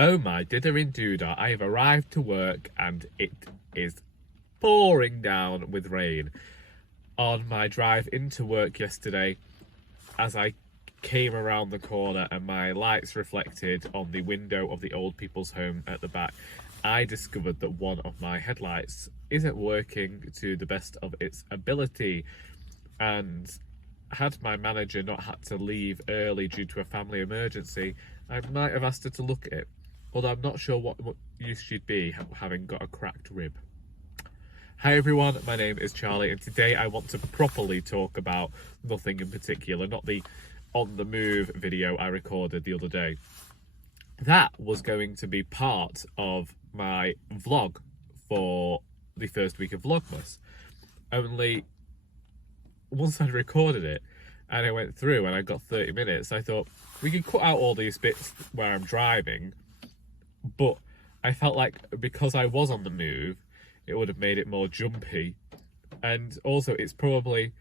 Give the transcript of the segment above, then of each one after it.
Oh my dithering doodah, I have arrived to work and it is pouring down with rain. On my drive into work yesterday, as I came around the corner and my lights reflected on the window of the old people's home at the back, I discovered that one of my headlights isn't working to the best of its ability. And had my manager not had to leave early due to a family emergency, I might have asked her to look at it. Although I'm not sure what use she'd be, having got a cracked rib. Hi everyone, my name is Charlie, and today I want to properly talk about nothing in particular, not the on the move video I recorded the other day. That was going to be part of my vlog for the first week of Vlogmas. Only once I'd recorded it and I went through and I got 30 minutes, I thought we could cut out all these bits where I'm driving, but I felt like because I was on the move, it would have made it more jumpy. And also it's probably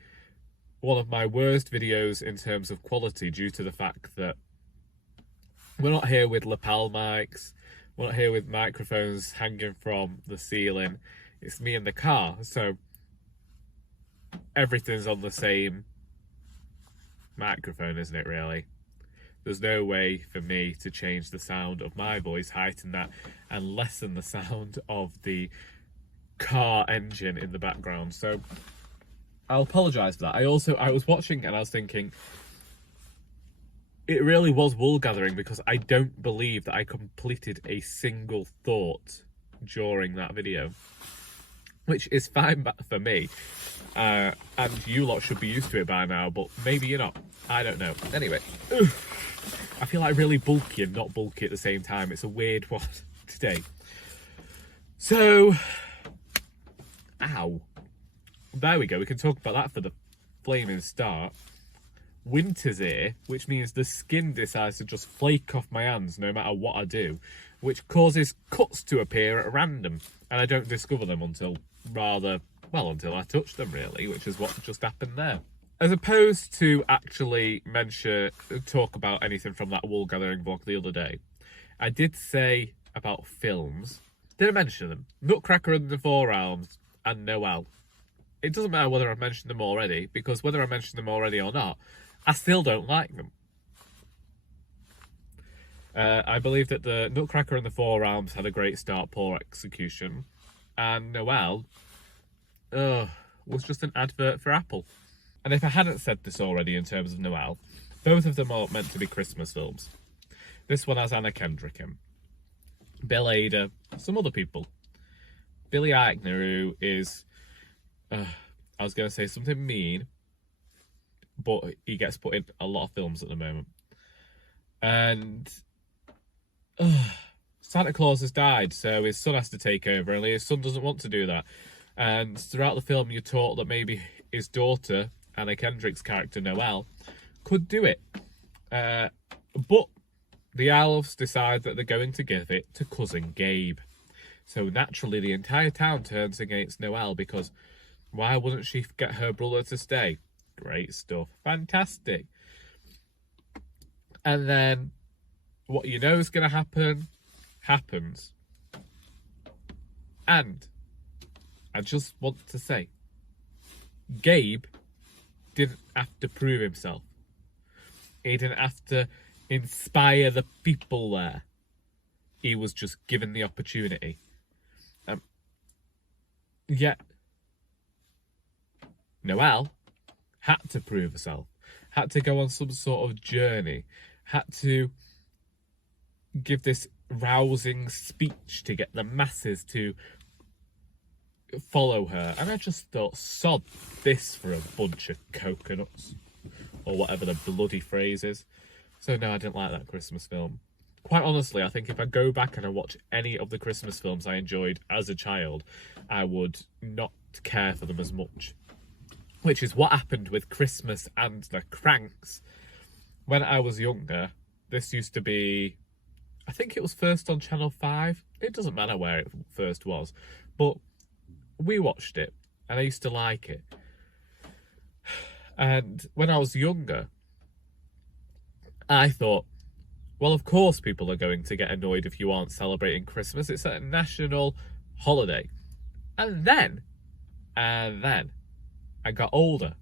one of my worst videos in terms of quality due to the fact that we're not here with lapel mics, we're not here with microphones hanging from the ceiling. It's me in the car, so everything's on the same microphone, isn't it, really? There's no way for me to change the sound of my voice, heighten that, and lessen the sound of the car engine in the background. So I'll apologise for that. I was watching and I was thinking, it really was Woolgathering, because I don't believe that I completed a single thought during that video. Which is fine for me. And you lot should be used to it by now, but maybe you're not. I don't know. Anyway, I feel like really bulky and not bulky at the same time. It's a weird one today. So, ow. There we go. We can talk about that for the flaming start. Winter's here, which means the skin decides to just flake off my hands no matter what I do, which causes cuts to appear at random. And I don't discover them until until I touch them, really, which is what just happened there. As opposed to actually talk about anything from that Woolgathering vlog the other day, I did say about films. Did I mention them? Nutcracker and the Four Realms and Noel. It doesn't matter whether I've mentioned them already, because whether I mentioned them already or not, I still don't like them. I believe that the Nutcracker and the Four Realms had a great start, poor execution. And Noel was just an advert for Apple. And if I hadn't said this already in terms of Noel, both of them are meant to be Christmas films. This one has Anna Kendrick in, Bill Hader, some other people. Billy Eichner, who is, I was going to say something mean, but he gets put in a lot of films at the moment. And Santa Claus has died, so his son has to take over, and his son doesn't want to do that. And throughout the film, you're taught that maybe his daughter, Anna Kendrick's character, Noel, could do it. But the elves decide that they're going to give it to cousin Gabe. So naturally, the entire town turns against Noel, because why wouldn't she get her brother to stay? Great stuff. Fantastic. And then what you know is going to happen happens. And I just want to say, Gabe didn't have to prove himself. He didn't have to inspire the people there. He was just given the opportunity. Yet Noel had to prove herself, had to go on some sort of journey, had to give this rousing speech to get the masses to follow her. And I just thought, sod this for a bunch of coconuts, or whatever the bloody phrase is. So no, I didn't like that Christmas film. Quite honestly, I think if I go back and I watch any of the Christmas films I enjoyed as a child, I would not care for them as much. Which is what happened with Christmas and the Cranks. When I was younger, this used to be, I think it was first on Channel 5. It doesn't matter where it first was. But we watched it, and I used to like it. And when I was younger, I thought, Well, of course people are going to get annoyed if you aren't celebrating Christmas. It's a national holiday. And then I got older.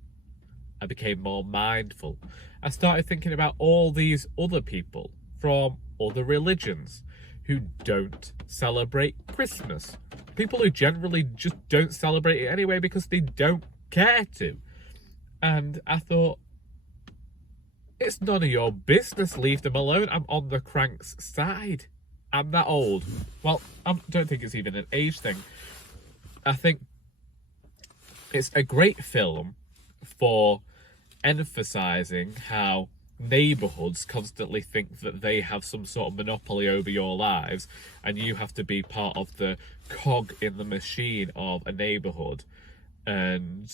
I became more mindful. I started thinking about all these other people from other religions who don't celebrate Christmas. People who generally just don't celebrate it anyway because they don't care to. And I thought, it's none of your business, leave them alone. I'm on the crank's side. I'm that old. Well, I don't think it's even an age thing. I think it's a great film for emphasising how neighbourhoods constantly think that they have some sort of monopoly over your lives and you have to be part of the cog in the machine of a neighbourhood and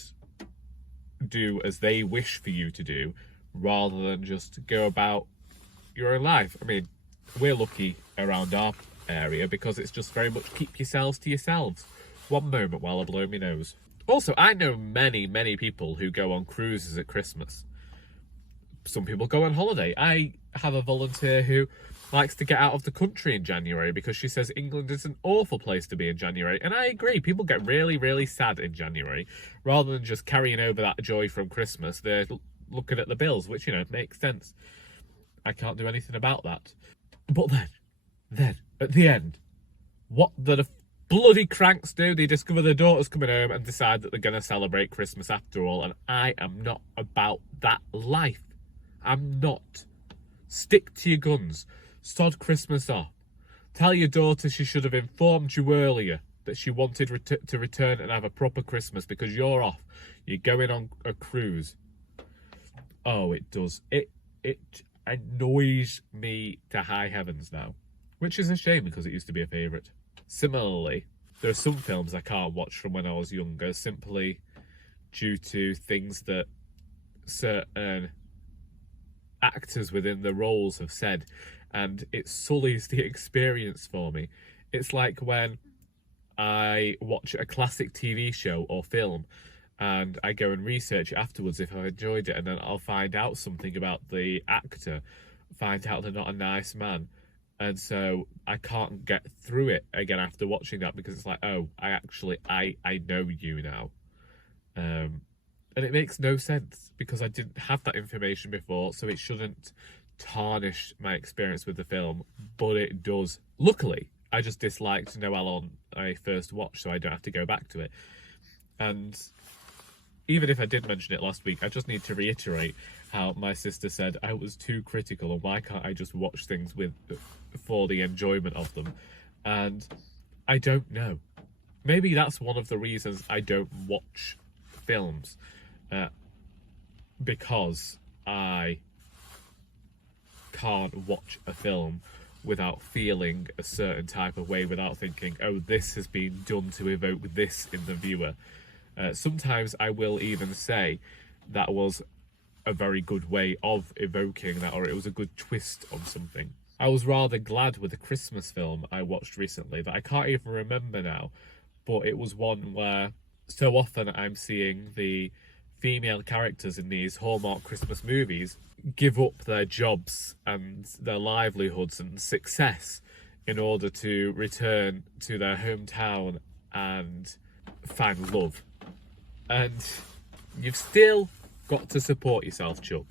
do as they wish for you to do rather than just go about your own life. I mean, we're lucky around our area because it's just very much keep yourselves to yourselves. One moment while I blow my nose. Also, I know many people who go on cruises at Christmas. Some people go on holiday. I have a volunteer who likes to get out of the country in January because she says England is an awful place to be in January. And I agree, people get really sad in January. Rather than just carrying over that joy from Christmas, they're looking at the bills, which, you know, makes sense. I can't do anything about that. But then, at the end, what the bloody cranks do? They discover their daughter's coming home and decide that they're going to celebrate Christmas after all. And I am not about that life. I'm not. Stick to your guns. Sod Christmas off. Tell your daughter she should have informed you earlier that she wanted to return and have a proper Christmas because you're off. You're going on a cruise. Oh, it does. It annoys me to high heavens now, which is a shame because it used to be a favourite. Similarly, there are some films I can't watch from when I was younger simply due to things that certain actors within the roles have said, and it sullies the experience for me. It's like when I watch a classic TV show or film and I go and research it afterwards if I enjoyed it, and then I'll find out something about the actor, find out they're not a nice man, and so I can't get through it again after watching that because it's like, oh, I know you now. And it makes no sense because I didn't have that information before, so it shouldn't tarnish my experience with the film, but it does. Luckily, I just disliked Noel on I first watched, so I don't have to go back to it. And even if I did mention it last week, I just need to reiterate how my sister said I was too critical and why can't I just watch things for the enjoyment of them? And I don't know. Maybe that's one of the reasons I don't watch films. Because I can't watch a film without feeling a certain type of way, without thinking, oh, this has been done to evoke this in the viewer. Sometimes I will even say that was a very good way of evoking that, or it was a good twist on something. I was rather glad with a Christmas film I watched recently that I can't even remember now, but it was one where so often I'm seeing the female characters in these Hallmark Christmas movies give up their jobs and their livelihoods and success in order to return to their hometown and find love. And you've still got to support yourself, Chuck.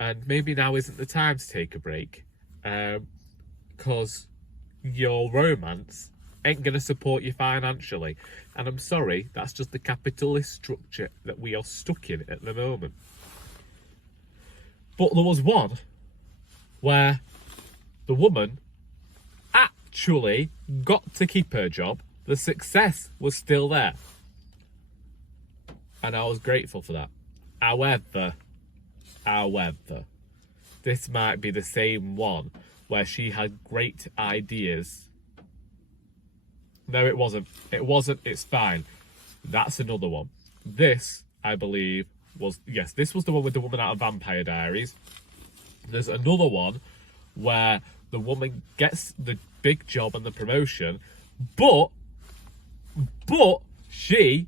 And maybe now isn't the time to take a break, because your romance ain't going to support you financially. And I'm sorry, that's just the capitalist structure that we are stuck in at the moment. But there was one where the woman actually got to keep her job. The success was still there. And I was grateful for that. However, this might be the same one where she had great ideas. No, it wasn't. It's fine. That's another one. This, I believe, this was the one with the woman out of Vampire Diaries. There's another one where the woman gets the big job and the promotion, but she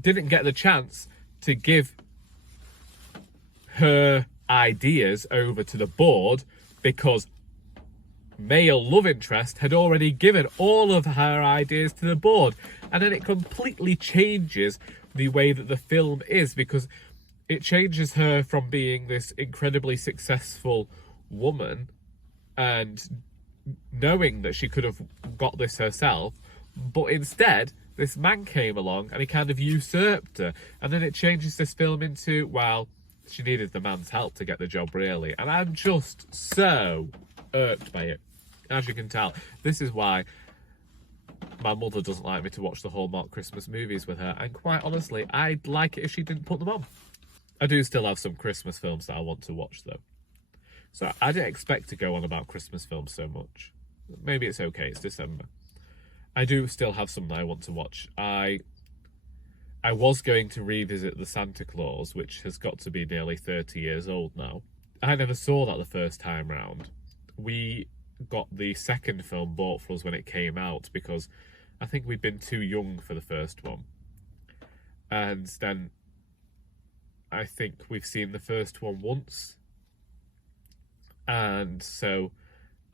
didn't get the chance to give her ideas over to the board because male love interest had already given all of her ideas to the board. And then it completely changes the way that the film is, because it changes her from being this incredibly successful woman and knowing that she could have got this herself, but instead this man came along and he kind of usurped her. And then it changes this film into, well, she needed the man's help to get the job, really. And I'm just so irked by it. As you can tell, this is why my mother doesn't like me to watch the Hallmark Christmas movies with her, and quite honestly, I'd like it if she didn't put them on. I do still have some Christmas films that I want to watch, though. So I didn't expect to go on about Christmas films so much. Maybe it's okay, it's December. I do still have some that I want to watch. I was going to revisit The Santa Claus, which has got to be nearly 30 years old now. I never saw that the first time round. We got the second film bought for us when it came out because I think we'd been too young for the first one. And then I think we've seen the first one once. And so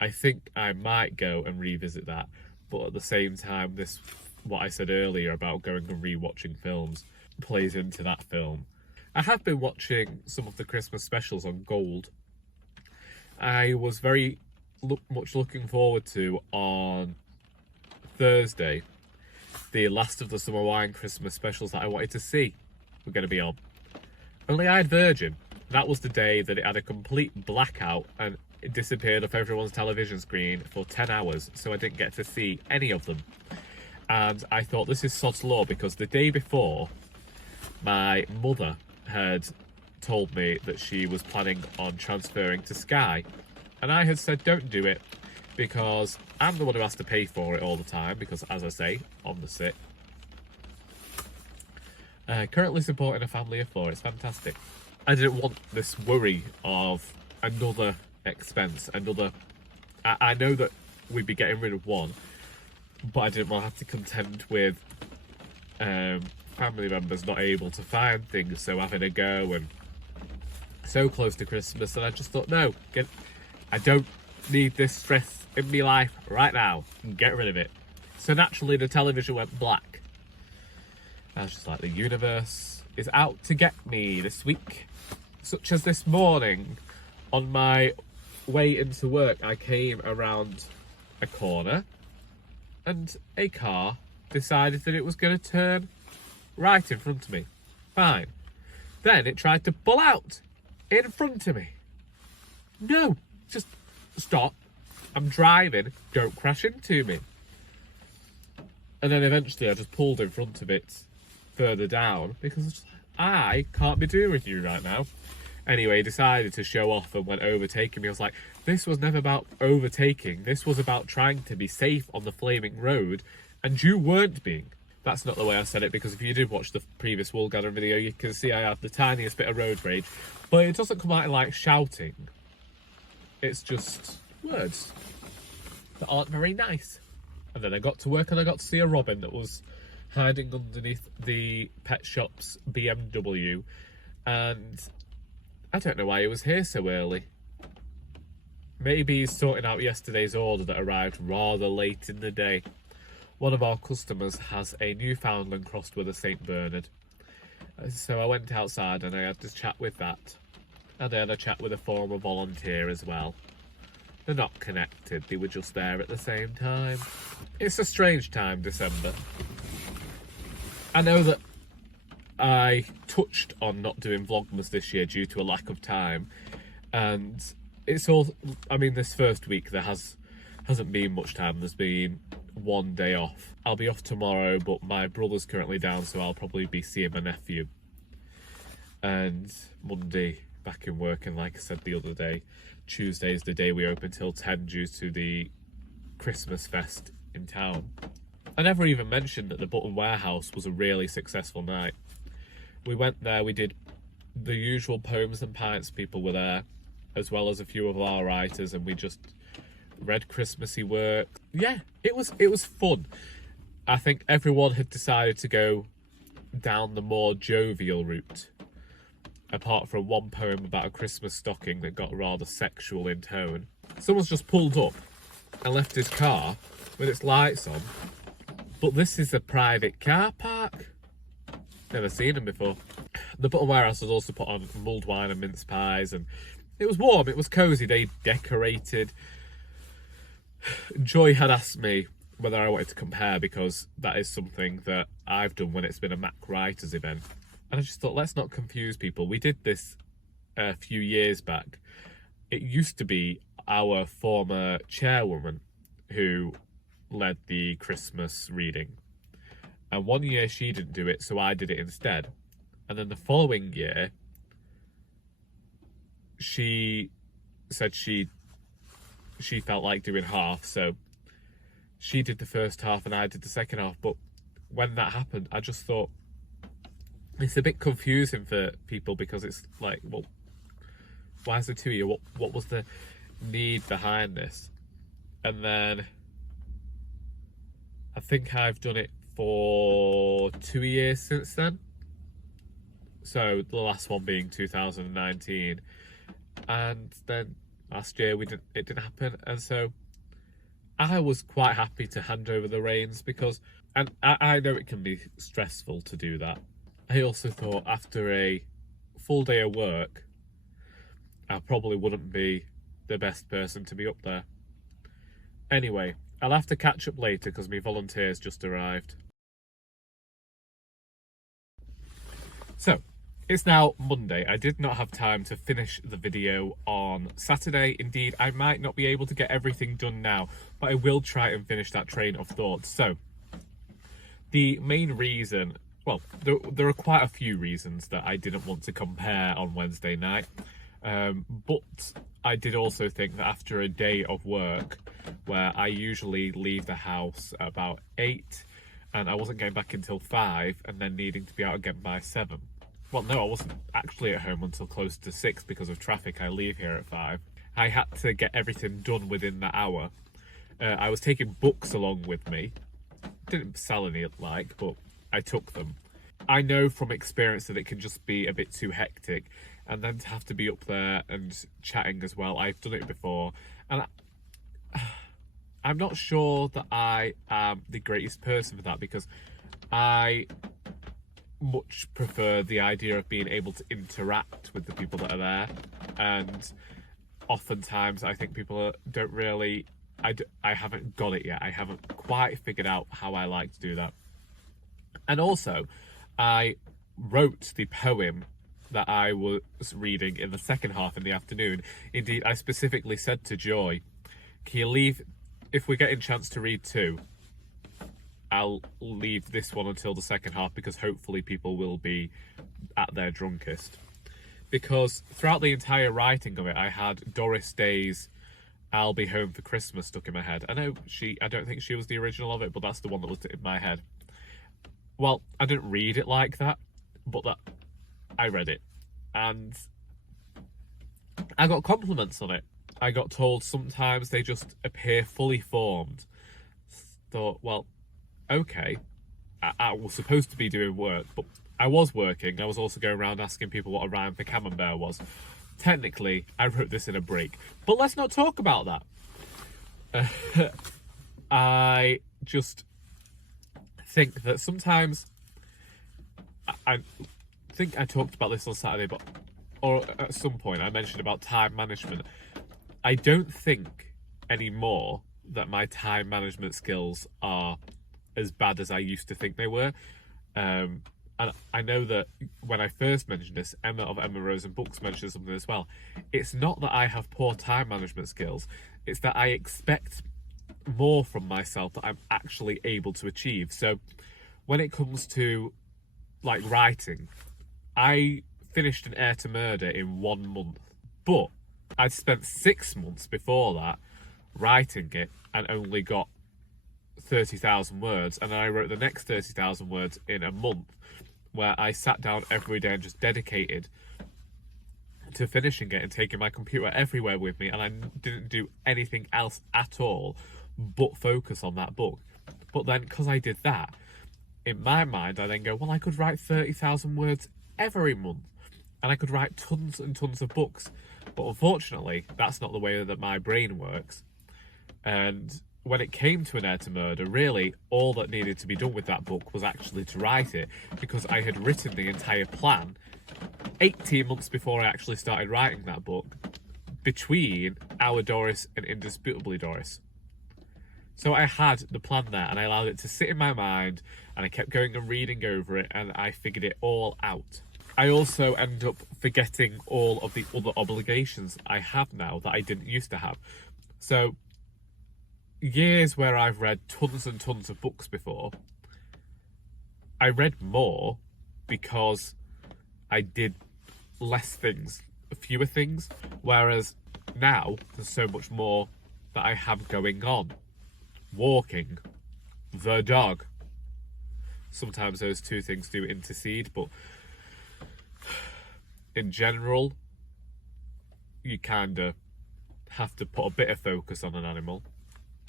I think I might go and revisit that. But at the same time, this, what I said earlier about going and re-watching films, plays into that film. I have been watching some of the Christmas specials on Gold. I was very much looking forward to, on Thursday, the last of the Summer Wine Christmas specials that I wanted to see were going to be on. Only I had Virgin. That was the day that it had a complete blackout and it disappeared off everyone's television screen for 10 hours, so I didn't get to see any of them. And I thought, this is sod's law, because the day before, my mother had told me that she was planning on transferring to Sky. And I had said, don't do it, because I'm the one who has to pay for it all the time, because, as I say, on the sit. Currently supporting a family of 4, it's fantastic. I didn't want this worry of another expense, another... I know that we'd be getting rid of one, but I didn't want to have to contend with family members not able to find things, so having a go, and so close to Christmas, and I just thought, no, I don't need this stress in my life right now. Get rid of it. So naturally the television went black. I was just like, the universe is out to get me this week. Such as this morning, on my way into work, I came around a corner and a car decided that it was going to turn right in front of me. Fine. Then it tried to pull out in front of me. No, just stop. I'm driving. Don't crash into me. And then eventually I just pulled in front of it further down because I can't be doing with you right now. Anyway, he decided to show off and went overtaking me. I was like, this was never about overtaking. This was about trying to be safe on the flaming road, and you weren't being. That's not the way I said it, because if you did watch the previous Woolgathering video, you can see I have the tiniest bit of road rage. But it doesn't come out in, like, shouting. It's just words that aren't very nice. And then I got to work and I got to see a robin that was hiding underneath the pet shop's BMW. And I don't know why he was here so early. Maybe he's sorting out yesterday's order that arrived rather late in the day. One of our customers has a Newfoundland crossed with a St. Bernard. So I went outside and I had to chat with that. And I had a chat with a former volunteer as well. They're not connected, they were just there at the same time. It's a strange time, December. I know that I touched on not doing Vlogmas this year due to a lack of time. And it's all, I mean, this first week there hasn't been much time. There's been one day off. I'll be off tomorrow, but my brother's currently down, so I'll probably be seeing my nephew. And Monday, back in work, and like I said the other day, Tuesday is the day we open till 10 due to the Christmas fest in town. I never even mentioned that the Button Warehouse was a really successful night. We went there, we did the usual Poems and Pints people were there, as well as a few of our writers, and we just read Christmassy work. Yeah, it was fun. I think everyone had decided to go down the more jovial route. apart from one poem about a Christmas stocking that got rather sexual in tone. Someone's just pulled up and left his car with its lights on, but this is a private car park. Never seen them before. The Button Warehouse was also put on mulled wine and mince pies, and it was warm, it was cosy. They decorated. Joy had asked me whether I wanted to compare, because that is something that I've done when it's been a Mac Writers event. And I just thought, let's not confuse people. We did this a few years back. It used to be our former chairwoman who led the Christmas reading. And one year she didn't do it, so I did it instead. And then the following year, she said she felt like doing half, so she did the first half and I did the second half. But when that happened, I just thought, it's a bit confusing for people, because it's like, well, why is there two of you? What was the need behind this? And then I think I've done it for 2 years since then. So the last one being 2019, and then last year it didn't happen, and so I was quite happy to hand over the reins, because, and I know it can be stressful to do that. I also thought after a full day of work, I probably wouldn't be the best person to be up there. Anyway, I'll have to catch up later because my volunteers just arrived. So, it's now Monday. I did not have time to finish the video on Saturday. Indeed, I might not be able to get everything done now, but I will try and finish that train of thought. So, the main reason, well, there are quite a few reasons that I didn't want to compare on Wednesday night. But I did also think that after a day of work, where I usually leave the house at about 8, and I wasn't getting back until 5, and then needing to be out again by 7. Well, no, I wasn't actually at home until close to 6 because of traffic. I leave here at 5. I had to get everything done within the hour. I was taking books along with me. Didn't sell any, but I took them. I know from experience that it can just be a bit too hectic, and then to have to be up there and chatting as well. I've done it before, and I'm not sure that I am the greatest person for that, because I much prefer the idea of being able to interact with the people that are there, and oftentimes I think people don't really, I haven't got it yet. I haven't quite figured out how I like to do that. And also, I wrote the poem that I was reading in the second half in the afternoon. Indeed, I specifically said to Joy, can you leave, if we're getting a chance to read 2, I'll leave this one until the second half, because hopefully people will be at their drunkest. Because throughout the entire writing of it, I had Doris Day's I'll Be Home for Christmas stuck in my head. I don't think she was the original of it, but that's the one that was in my head. Well, I didn't read it like that, but I read it, and I got compliments on it. I got told sometimes they just appear fully formed. Thought, well, okay, I was supposed to be doing work, but I was working. I was also going around asking people what a rhyme for camembert was. Technically, I wrote this in a break, but let's not talk about that. I just think that sometimes, I think I talked about this on Saturday, or at some point I mentioned about time management. I don't think anymore that my time management skills are as bad as I used to think they were. And I know that when I first mentioned this, Emma of Emma Rose and Books mentioned something as well. It's not that I have poor time management skills, it's that I expect more from myself that I'm actually able to achieve. So when it comes to writing, I finished An Heir to Murder in 1 month, but I'd spent 6 months before that writing it and only got 30,000 words, and then I wrote the next 30,000 words in a month, where I sat down every day and just dedicated to finishing it and taking my computer everywhere with me, and I didn't do anything else at all but focus on that book. But then, because I did that, in my mind I then go, well, I could write 30,000 words every month. and I could write tons and tons of books. But unfortunately, that's not the way that my brain works. And when it came to An Heir to Murder, really, all that needed to be done with that book was actually to write it, because I had written the entire plan 18 months before I actually started writing that book, between Our Doris and Indisputably Doris. So I had the plan there, and I allowed it to sit in my mind, and I kept going and reading over it, and I figured it all out. I also end up forgetting all of the other obligations I have now that I didn't used to have. So years where I've read tons and tons of books before, I read more because I did less things, fewer things, whereas now there's so much more that I have going on. Walking, the dog. Sometimes those two things do intercede, but in general, you kind of have to put a bit of focus on an animal.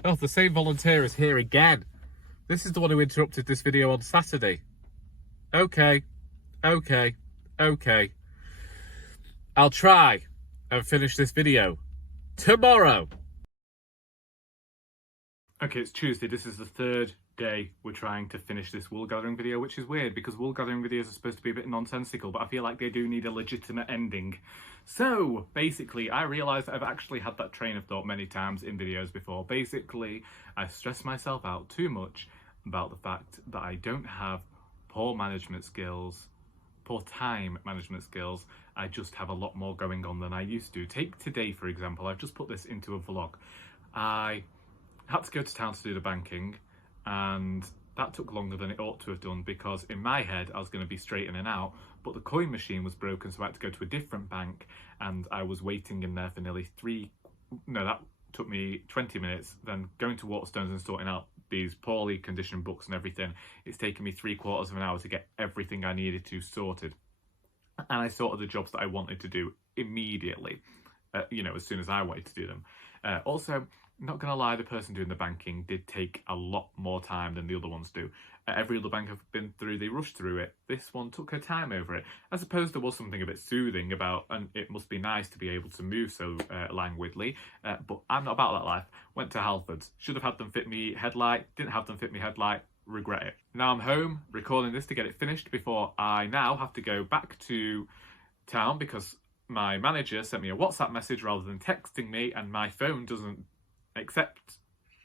Oh, the same volunteer is here again. This is the one who interrupted this video on Saturday. Okay. I'll try and finish this video tomorrow. Okay, it's Tuesday. This is the third day we're trying to finish this Woolgathering video, which is weird because Woolgathering videos are supposed to be a bit nonsensical, but I feel like they do need a legitimate ending. So, basically, I realised that I've actually had that train of thought many times in videos before. Basically, I stress myself out too much about the fact that I don't have poor management skills, poor time management skills. I just have a lot more going on than I used to. Take today, for example. I've just put this into a vlog. I had to go to town to do the banking, and that took longer than it ought to have done because in my head I was going to be straight in and out, but the coin machine was broken, so I had to go to a different bank, and I was waiting in there for nearly that took me 20 minutes. Then going to Waterstones and sorting out these poorly conditioned books and everything, it's taken me 3/4 of an hour to get everything I needed to sorted. And I sorted the jobs that I wanted to do immediately, as soon as I wanted to do them. Also, not gonna lie, the person doing the banking did take a lot more time than the other ones do. Every other bank I've been through, they rushed through it. This one took her time over it. I suppose there was something a bit soothing about, and it must be nice to be able to move so languidly, but I'm not about that life. Went to Halfords. Should have had them fit me headlight, didn't have them fit me headlight, regret it. Now I'm home, recording this to get it finished before I now have to go back to town because my manager sent me a WhatsApp message rather than texting me, and my phone doesn't accept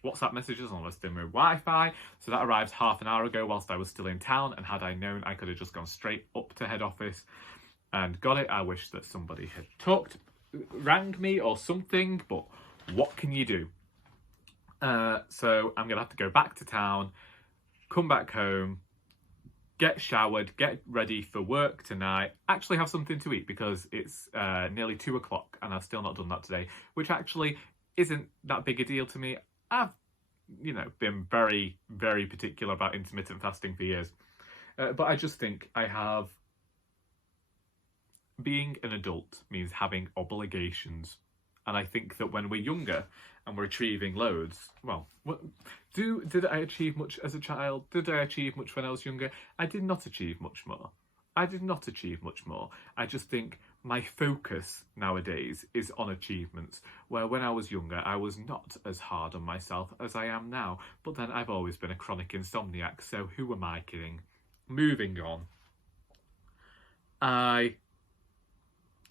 WhatsApp messages unless they're with Wi-Fi, so that arrived half an hour ago whilst I was still in town, and had I known, I could have just gone straight up to head office and got it. I wish that somebody had rang me or something, but what can you do? So I'm gonna have to go back to town, come back home, get showered, get ready for work tonight, actually have something to eat because it's nearly 2 o'clock and I've still not done that today, which actually isn't that big a deal to me. I've, been very, very particular about intermittent fasting for years. But I just think being an adult means having obligations. And I think that when we're younger and we're achieving loads, well, did I achieve much as a child? Did I achieve much when I was younger? I did not achieve much more. I just think my focus nowadays is on achievements, where when I was younger, I was not as hard on myself as I am now. But then I've always been a chronic insomniac, so who am I kidding? Moving on. I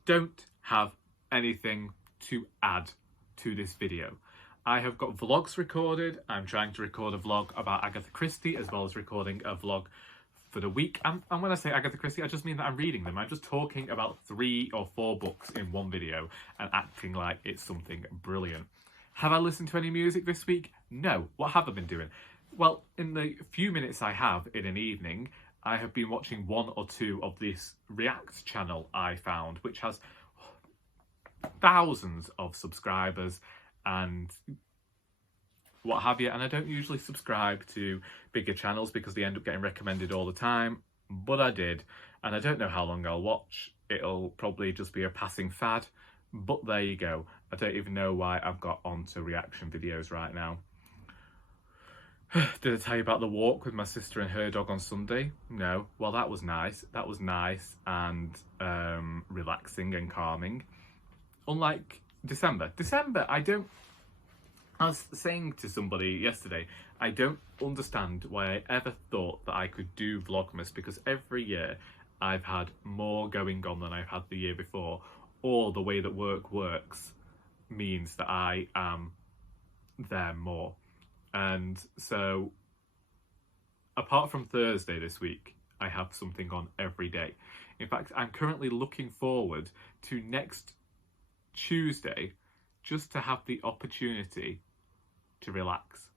don't have anything to add to this video. I have got vlogs recorded. I'm trying to record a vlog about Agatha Christie as well as recording a vlog for the week. And when I say Agatha Christie, I just mean that I'm reading them. I'm just talking about 3 or 4 books in one video and acting like it's something brilliant. Have I listened to any music this week? No. What have I been doing? Well, in the few minutes I have in an evening, I have been watching 1 or 2 of this React channel I found, which has thousands of subscribers and what have you, and I don't usually subscribe to bigger channels because they end up getting recommended all the time, but I did, and I don't know how long I'll watch. It'll probably just be a passing fad, but there you go. I don't even know why I've got onto reaction videos right now. Did I tell you about the walk with my sister and her dog on Sunday? No. Well, that was nice. That was nice and relaxing and calming. Unlike December. I was saying to somebody yesterday, I don't understand why I ever thought that I could do Vlogmas, because every year I've had more going on than I've had the year before, or the way that work works means that I am there more. And so, apart from Thursday this week, I have something on every day. In fact, I'm currently looking forward to next Tuesday just to have the opportunity to relax.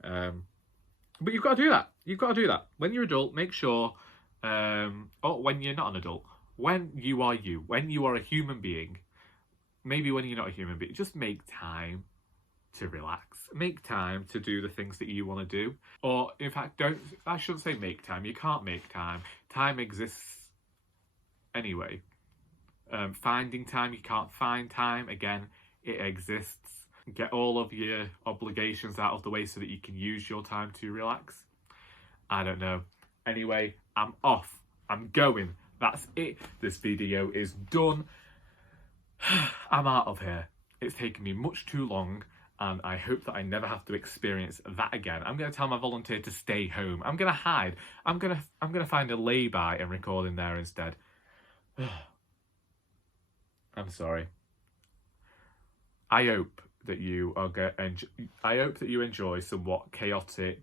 But you've got to do that. You've got to do that. When you're an adult, make sure, or when you're not an adult, when you are a human being, maybe when you're not a human being, just make time to relax. Make time to do the things that you want to do. Or, in fact, I shouldn't say make time. You can't make time. Time exists anyway. Finding time, you can't find time. Again, it exists. Get all of your obligations out of the way so that you can use your time to relax. I don't know. Anyway, I'm off. I'm going. That's it. This video is done. I'm out of here. It's taken me much too long, and I hope that I never have to experience that again. I'm going to tell my volunteer to stay home. I'm going to hide. I'm going to find a lay-by and record in there instead. I'm sorry. I hope that you enjoy somewhat chaotic,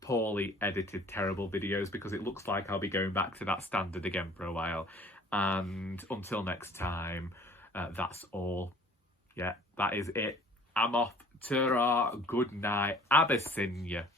poorly edited, terrible videos, because it looks like I'll be going back to that standard again for a while. And until next time, that's all. Yeah, that is it. I'm off. Ta-ra. Good night. Abyssinia.